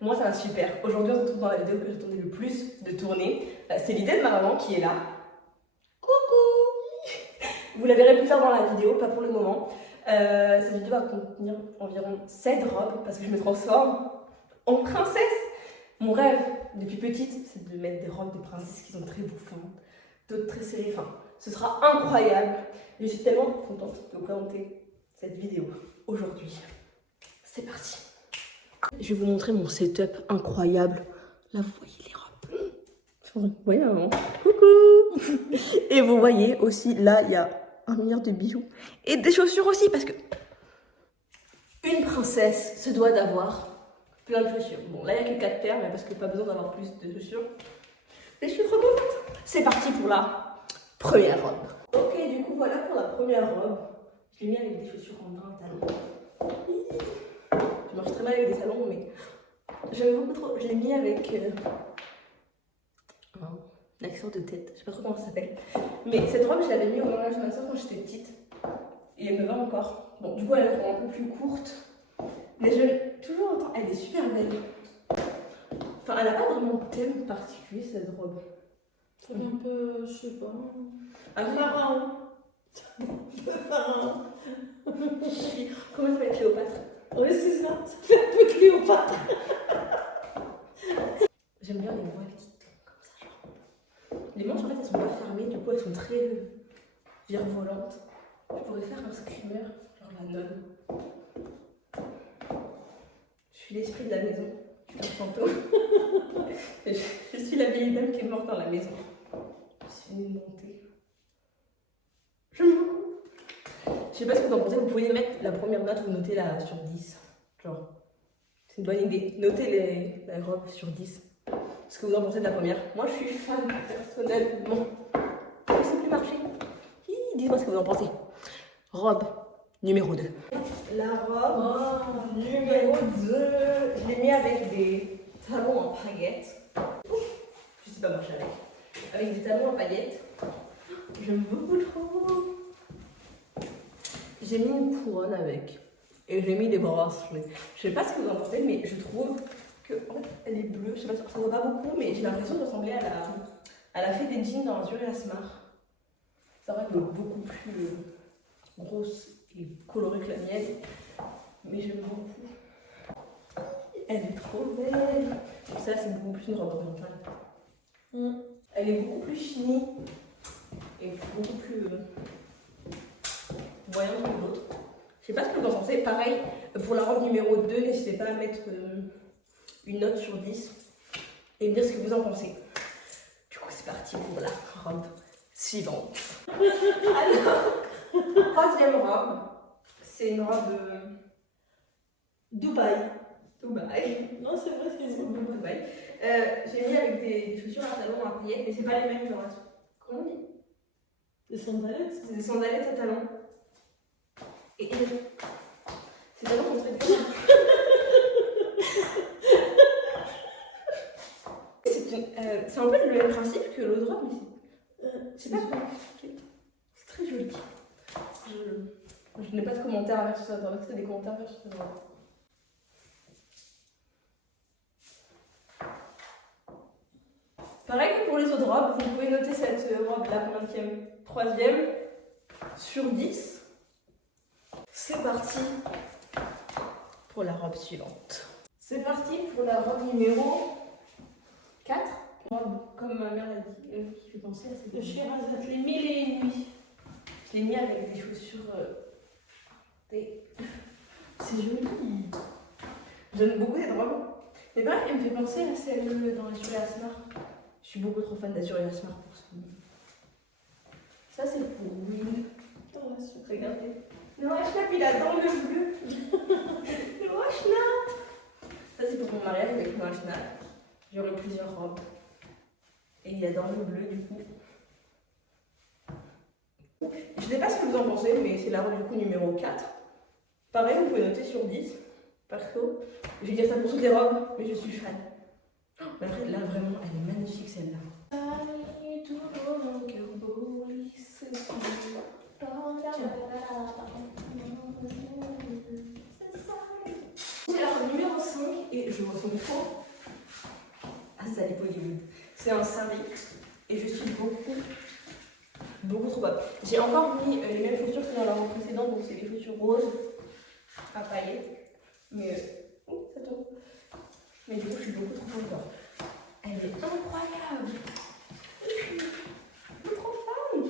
Moi ça va super. Aujourd'hui on se retrouve dans la vidéo que j'attendais le plus de tourner. C'est l'idée de ma maman qui est là. Coucou. Vous la verrez plus tard dans la vidéo, pas pour le moment. Cette vidéo va contenir environ 7 robes parce que je me transforme en princesse. Mon rêve depuis petite c'est de mettre des robes de princesse qui sont très bouffantes, d'autres très serrées. Enfin, ce sera incroyable. Je suis tellement contente de vous présenter cette vidéo aujourd'hui. C'est parti. Je vais vous montrer mon setup incroyable. Là, vous voyez les robes. Vous voyez maman. Coucou. Et vous voyez aussi, là, il y a 1 milliard de bijoux. Et des chaussures aussi, parce que une princesse se doit d'avoir plein de chaussures. Bon, là, il n'y a que 4 paires, mais parce que pas besoin d'avoir plus de chaussures. Et je suis trop contente. C'est parti pour la première robe. Ok, du coup, voilà pour la première robe. Je l'ai mis avec des chaussures en brun talon. Je marche très mal avec des talons, mais j'aime beaucoup trop. Je l'ai mis avec un accent de tête. Je sais pas trop comment ça s'appelle. Mais cette robe, je l'avais mis au mariage de ma soeur quand j'étais petite. Et elle me va encore. Bon, du coup, elle est un peu plus courte. Mais je l'aime toujours autant. Elle est super belle. Enfin, elle n'a pas vraiment de thème particulier, cette robe. C'est un peu, je sais pas, Un pharaon. Pharaon. Comment ça s'appelle, Cléopâtre? Oui, c'est ça. Ça fait un peu Cléopâtre. J'aime bien les voiles qui tombent comme ça, genre. Les manches, en fait, elles sont pas fermées, du coup, elles sont très virevoltantes. Je pourrais faire un screamer, genre la nonne. Je suis l'esprit de la maison. Je suis un fantôme. Je suis la vieille dame qui est morte dans la maison. Je suis venue monter. J'aime beaucoup. Je sais pas ce que vous en pensez, vous pouvez mettre la première note ou noter la sur 10. Genre, c'est une bonne idée. Notez la robe sur 10. Ce que vous en pensez de la première. Moi, je suis fan, personnellement. Je sais plus marcher. Dites-moi ce que vous en pensez. Robe numéro 2. La robe numéro 2. Je l'ai mis avec des talons en paillettes. Je sais pas marcher avec. Avec des talons en paillettes. J'aime beaucoup trop. J'ai mis une couronne avec. Et j'ai mis des bracelets. Je sais pas ce que vous en pensez, mais je trouve que en fait, elle est bleue. Je sais pas, ça ne voit pas beaucoup, mais j'ai l'impression de ressembler à la fée des jeans dans Azur et Asmar. C'est vrai qu'elle est beaucoup plus grosse et colorée que la mienne, mais j'aime beaucoup. Elle est trop belle. Ça, c'est beaucoup plus une robe orientale. Elle est beaucoup plus finie et beaucoup plus voyante que l'autre. Je sais pas ce que vous en pensez. Pareil, pour la robe numéro 2, n'hésitez pas à mettre une note sur 10 et me dire ce que vous en pensez. Du coup, c'est parti pour la robe suivante. Alors, troisième robe, c'est une robe Dubaï. Dubaï. Non, c'est vrai, c'est C'est bon. une robe Dubaï. J'ai mis avec des chaussures à talons à paillettes, mais c'est pas les mêmes, genre. Comment on dit? Des sandalettes. C'est des sandalettes à talons. Et ces talons sont très durs. C'est un peu le même principe que l'autre robe, mais je sais pas comment expliquer. C'est très joli. Je n'ai pas de commentaires à faire sur ça. T'as des commentaires à faire sur ça. Pareil que pour les autres robes, vous pouvez noter cette robe là, combienième? 3e sur 10. C'est parti pour la robe suivante. C'est parti pour la robe numéro 4. Robe, comme ma mère l'a dit, qui fait penser à cette De Sherazade, les 1001 nuits. Je l'ai mis avec des chaussures. C'est joli. J'aime beaucoup cette robe. Mais pareil, elle me fait penser à celle dans Azur et Asmar. Je suis beaucoup trop fan d'Azur et Asmar pour ça. Ça, c'est pour Will. Regardez. Le Washna, il a dans le bleu. Le Washna. Ça, c'est pour mon mariage avec le Washna. J'aurai plusieurs robes. Et il adore le bleu, du coup. Je sais pas ce que vous en pensez, mais c'est la robe du coup numéro 4. Pareil, vous pouvez noter sur 10. Perso, je vais dire ça pour toutes les robes, mais je suis fan. Mais après, là, vraiment, elle est magnifique celle-là. C'est la robe numéro 5 et je ressemble trop à Sally Bollywood. C'est un sarrau et je suis beaucoup trop bonne. J'ai encore mis les mêmes chaussures que dans la robe précédente, donc c'est des chaussures roses à paillettes. Mais oh, ça tombe. Mais du coup, je suis beaucoup trop contente. Elle est incroyable. Je suis trop fan.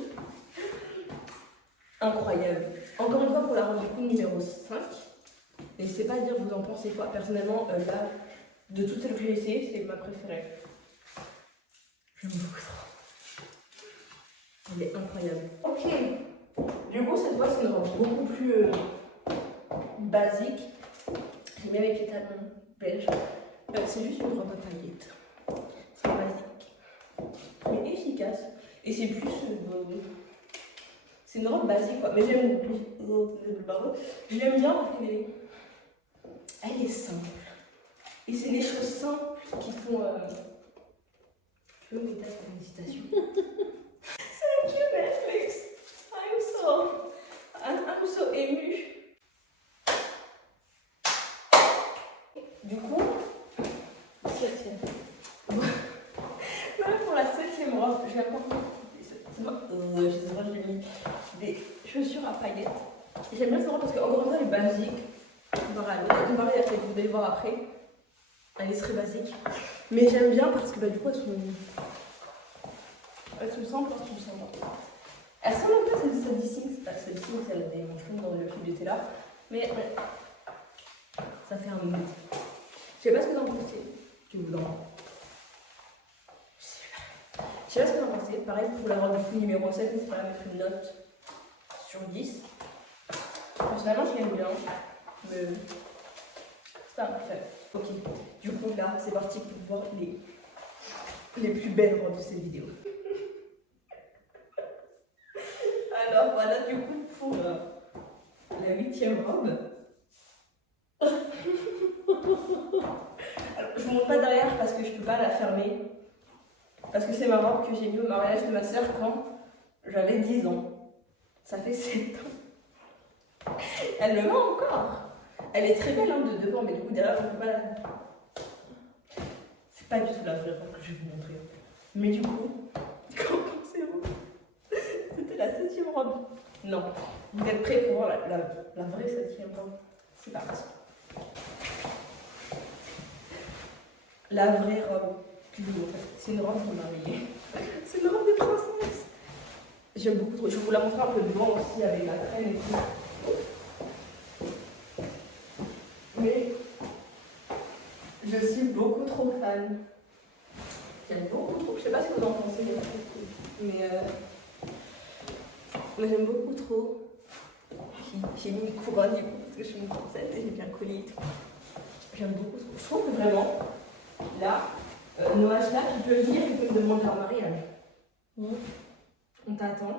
Incroyable. Encore une fois pour la robe du coup numéro 5. N'hésitez pas à dire vous en pensez quoi. Personnellement, là, de toutes celles que j'ai essayées, c'est ma préférée. J'aime beaucoup trop. Elle est incroyable. Ok. Du coup, cette fois, c'est une robe beaucoup plus basique. J'ai mis avec les talons beige. C'est juste une robe à paillettes. C'est basique. Mais efficace. Et c'est plus. C'est une robe basique quoi. Mais j'aime bien parce qu'elle est simple. Et c'est les choses simples qui font. Tu veux m'aider à une hésitation? Thank you Netflix. I'm so émue. Du coup, 7e. Voilà pour la 7e robe. Je vais encore je sais pas, j'ai mis des chaussures à paillettes. J'aime bien cette robe parce qu'encore une fois, elle est basique. Comparée à celle que vous allez voir après, elle est très basique. Mais j'aime bien parce que du coup, elles sont simples. Elles sont un peu celle de Sadie Sink. C'est pas Sadie Sink, celle des manches longues dans le film d'été là. Mais ça fait un mood. Je sais pas ce que vous en pensez. Je vous en Je sais pas ce que vous en pensez. Pareil pour la robe du coup numéro 7, mais c'est pas mettre une note sur 10. Personnellement, je l'aime bien. Mais c'est pas parfait. Ok. Du coup, là, c'est parti pour voir les plus belles robes de cette vidéo. Alors voilà, du coup, pour la 8e robe. Alors, je vous montre pas derrière parce que je peux pas la fermer. Parce que c'est ma robe que j'ai mis au mariage de ma soeur quand j'avais 10 ans. Ça fait 7 ans. Elle me ment encore. Elle est très belle de devant, mais du coup derrière, je ne peux pas la... C'est pas du tout la vraie robe que je vais vous montrer. Mais du coup, qu'en pensez-vous? C'était la 7e robe. Non. Vous êtes prêts pour voir la vraie 7e robe? C'est parti. La vraie robe. C'est une robe de mariée. C'est une robe de princesse. J'aime beaucoup trop. Je vais vous la montrer un peu devant aussi avec la traîne et tout. Mais je suis beaucoup trop fan. J'aime beaucoup trop. Je sais pas ce que vous en pensez, mais j'aime beaucoup trop. J'ai mis une couronne du coup parce que je suis une princesse et j'ai bien collé et tout. J'aime beaucoup trop. Je trouve que vraiment, là, Noah, là, tu peux venir et tu peux me demander en mariage. On t'attend.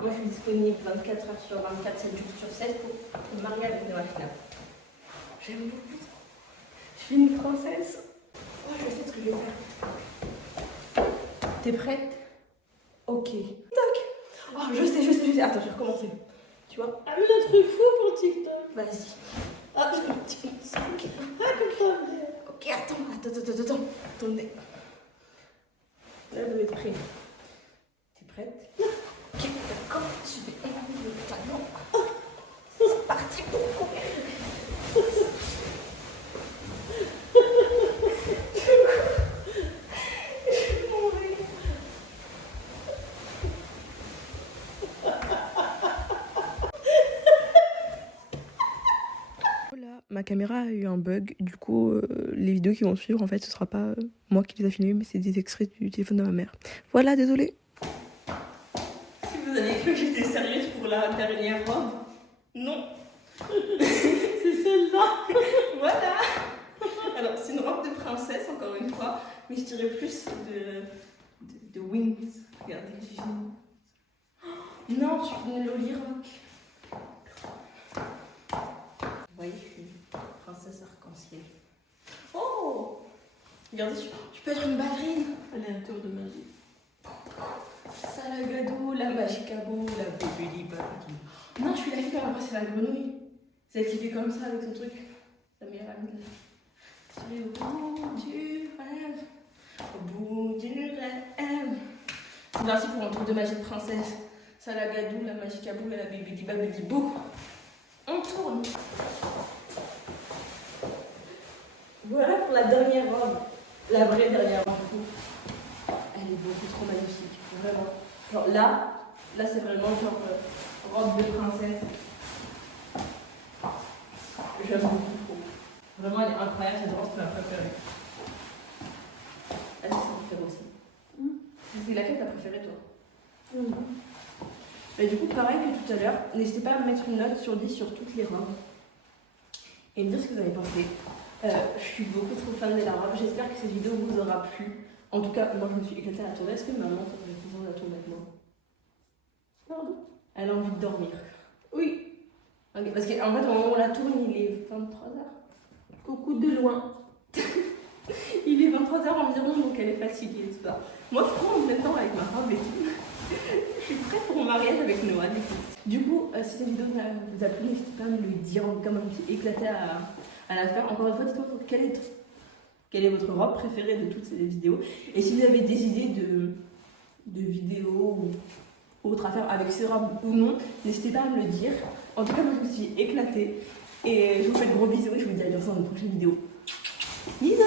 Moi, je suis disponible 24 heures sur 24, 7 jours sur 7 pour me marier avec Noah. J'aime beaucoup trop. Je suis une princesse. Oh, je sais ce que je vais faire. T'es prête? Ok. Tac. Oh, je sais. Attends, je vais recommencer. Tu vois? Ah, mais un truc fou pour TikTok. Vas-y. Ah, je me dis, ok, attends. Attendez. Là, vous êtes prêts. T'es prête? Ok, d'accord. Je vais enlever le talon. C'est parti pour courir. Ma caméra a eu un bug, du coup les vidéos qui vont suivre en fait ce sera pas moi qui les a filmées mais c'est des extraits du téléphone de ma mère. Voilà, désolée. Si vous avez cru que j'étais sérieuse pour la dernière robe, non. c'est celle-là. Voilà. Alors c'est une robe de princesse encore une fois, mais je dirais plus de wings. Regardez, j'ai une... Non, je suis une Loli Rock. Vous voyez, je suis princesse arc-en-ciel. Oh! Regardez, tu peux être une ballerine. Elle est un tour de magie. Salagado, la magicabo, la bébé babidi. Non, je suis la fille qui va embrasser la grenouille. Celle qui fait comme ça avec son truc. La meilleure amie de C'est au bout du rêve. Au bout du rêve. C'est parti pour un tour de magie de princesse. Salagadou, la magicabou, la bibidi babidi bou. On tourne. Voilà pour la dernière robe. La vraie dernière robe. Elle est beaucoup trop magnifique. Vraiment. Genre là c'est vraiment genre robe de princesse. J'aime beaucoup trop. Vraiment elle est incroyable, cette robe c'est ma préférée. Elle c'est sa préférée aussi. C'est laquelle t'as préférée toi? Et du coup pareil que tout à l'heure, n'hésitez pas à me mettre une note sur 10 sur toutes les robes. Et me dire ce que vous avez pensé. Je suis beaucoup trop fan de la robe. J'espère que cette vidéo vous aura plu. En tout cas, moi je me suis éclatée à la tournée. Est-ce que maman t'aurait besoin de la tourner avec moi? Pardon? Elle a envie de dormir. Oui. Ok, parce qu'en fait, au moment où on la tourne, il est 23h. Coucou de loin. Il est 23h environ, donc elle est fatiguée, tout ça. Moi, je prends en même temps avec ma robe et tout. Je suis prête pour mon mariage avec Noah. Du coup, si cette vidéo vous a plu, n'hésitez pas à me le dire. En tout cas, moi, je me suis éclatée à la faire. Encore une fois, dites-moi quelle est votre robe préférée de toutes ces vidéos. Et si vous avez des idées de vidéos ou autres à faire avec ces robes ou non, n'hésitez pas à me le dire. En tout cas, moi, je me suis éclatée. Et je vous fais de gros bisous et je vous dis à bientôt dans une prochaine vidéo. Bisous!